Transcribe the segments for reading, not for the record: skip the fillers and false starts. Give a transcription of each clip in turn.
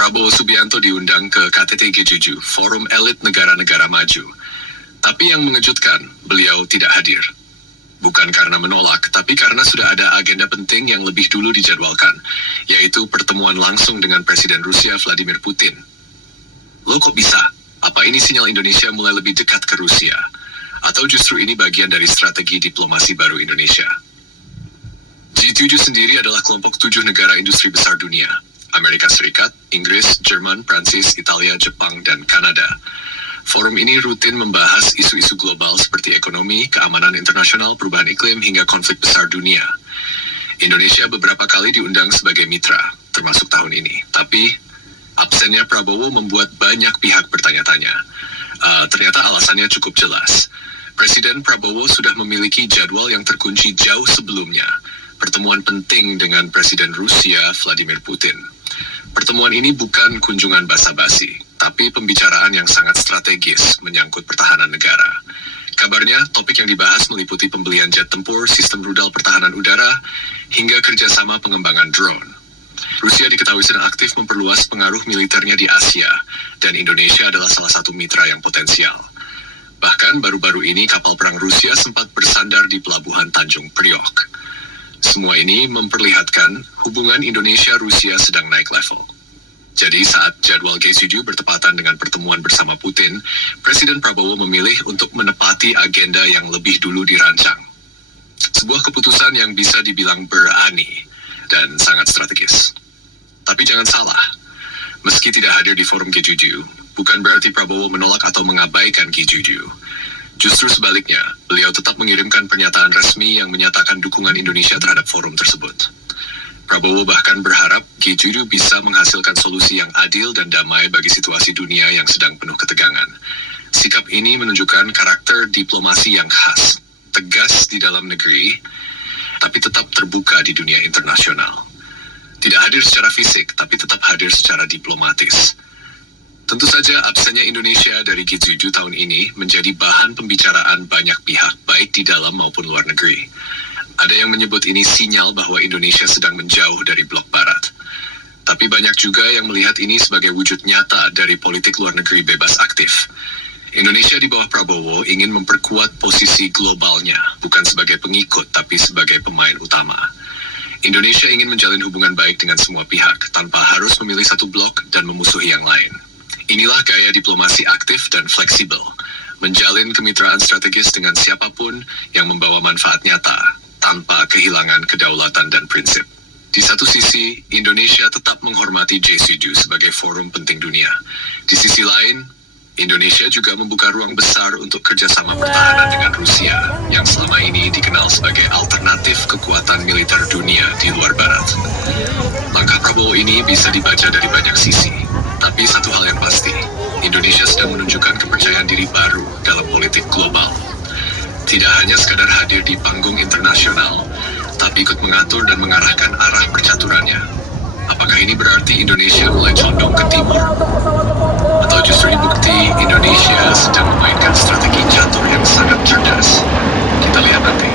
Prabowo Subianto diundang ke KTT G7, Forum Elit Negara-Negara Maju. Tapi yang mengejutkan, beliau tidak hadir. Bukan karena menolak, tapi karena sudah ada agenda penting yang lebih dulu dijadwalkan, yaitu pertemuan langsung dengan Presiden Rusia Vladimir Putin. Loh kok bisa? Apa ini sinyal Indonesia mulai lebih dekat ke Rusia? Atau justru ini bagian dari strategi diplomasi baru Indonesia? G7 sendiri adalah kelompok 7 negara industri besar dunia. Amerika Serikat, Inggris, Jerman, Prancis, Italia, Jepang, dan Kanada. Forum ini rutin membahas isu-isu global seperti ekonomi, keamanan internasional, perubahan iklim, hingga konflik besar dunia. Indonesia beberapa kali diundang sebagai mitra, termasuk tahun ini. Tapi, absennya Prabowo membuat banyak pihak bertanya-tanya. Ternyata alasannya cukup jelas. Presiden Prabowo sudah memiliki jadwal yang terkunci jauh sebelumnya. Pertemuan penting dengan Presiden Rusia Vladimir Putin. Pertemuan ini bukan kunjungan basa-basi, tapi pembicaraan yang sangat strategis menyangkut pertahanan negara. Kabarnya, topik yang dibahas meliputi pembelian jet tempur, sistem rudal pertahanan udara, hingga kerjasama pengembangan drone. Rusia diketahui sedang aktif memperluas pengaruh militernya di Asia, dan Indonesia adalah salah satu mitra yang potensial. Bahkan baru-baru ini kapal perang Rusia sempat bersandar di pelabuhan Tanjung Priok. Semua ini memperlihatkan hubungan Indonesia-Rusia sedang naik level. Jadi saat jadwal G7 bertepatan dengan pertemuan bersama Putin, Presiden Prabowo memilih untuk menepati agenda yang lebih dulu dirancang. Sebuah keputusan yang bisa dibilang berani dan sangat strategis. Tapi jangan salah, meski tidak hadir di forum G7, bukan berarti Prabowo menolak atau mengabaikan G7. Justru sebaliknya, beliau tetap mengirimkan pernyataan resmi yang menyatakan dukungan Indonesia terhadap forum tersebut. Prabowo bahkan berharap G7 bisa menghasilkan solusi yang adil dan damai bagi situasi dunia yang sedang penuh ketegangan. Sikap ini menunjukkan karakter diplomasi yang khas, tegas di dalam negeri, tapi tetap terbuka di dunia internasional. Tidak hadir secara fisik, tapi tetap hadir secara diplomatis. Tentu saja absennya Indonesia dari G7 tahun ini menjadi bahan pembicaraan banyak pihak, baik di dalam maupun luar negeri. Ada yang menyebut ini sinyal bahwa Indonesia sedang menjauh dari blok barat. Tapi banyak juga yang melihat ini sebagai wujud nyata dari politik luar negeri bebas aktif. Indonesia di bawah Prabowo ingin memperkuat posisi globalnya, bukan sebagai pengikut, tapi sebagai pemain utama. Indonesia ingin menjalin hubungan baik dengan semua pihak, tanpa harus memilih satu blok dan memusuhi yang lain. Inilah gaya diplomasi aktif dan fleksibel, menjalin kemitraan strategis dengan siapapun yang membawa manfaat nyata, tanpa kehilangan kedaulatan dan prinsip. Di satu sisi, Indonesia tetap menghormati G7 sebagai forum penting dunia. Di sisi lain, Indonesia juga membuka ruang besar untuk kerjasama pertahanan dengan Rusia, yang selama ini dikenal sebagai alternatif kekuatan militer dunia di luar barat. Langkah Prabowo ini bisa dibaca dari banyak sisi. Tapi satu hal yang pasti, Indonesia sedang menunjukkan kepercayaan diri baru dalam politik global. Tidak hanya sekadar hadir di panggung internasional, tapi ikut mengatur dan mengarahkan arah percaturannya. Apakah ini berarti Indonesia mulai condong ke timur? Atau justru ini bukti Indonesia sedang memainkan strategi catur yang sangat cerdas? Kita lihat nanti.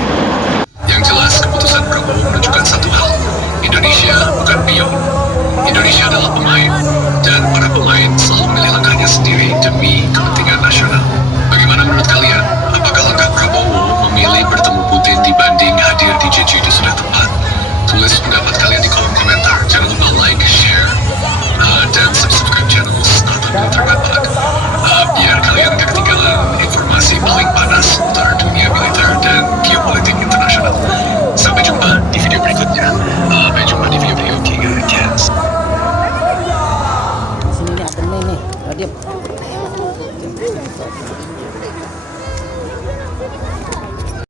Yang jelas, keputusan Prabowo menunjukkan satu hal. Indonesia bukan pion. Indonesia adalah pemain, dan para pemain selalu memilih langkahnya sendiri demi kepentingan nasional. Bagaimana menurut kalian? Apakah langkah Prabowo memilih bertemu Putin dibanding hadir di G7 sudah tepat? Tulis pendapat kalian di kolom komentar. Jangan lupa like, share, dan subscribe channel Snata Militer Bapak. Biar kalian gak ketinggalan informasi paling panas seputar dunia militer dan geopolitik internasional. Sampai jumpa di video berikutnya. Sampai jumpa di video-video King Cast. Sini nih, ada nih. Diam.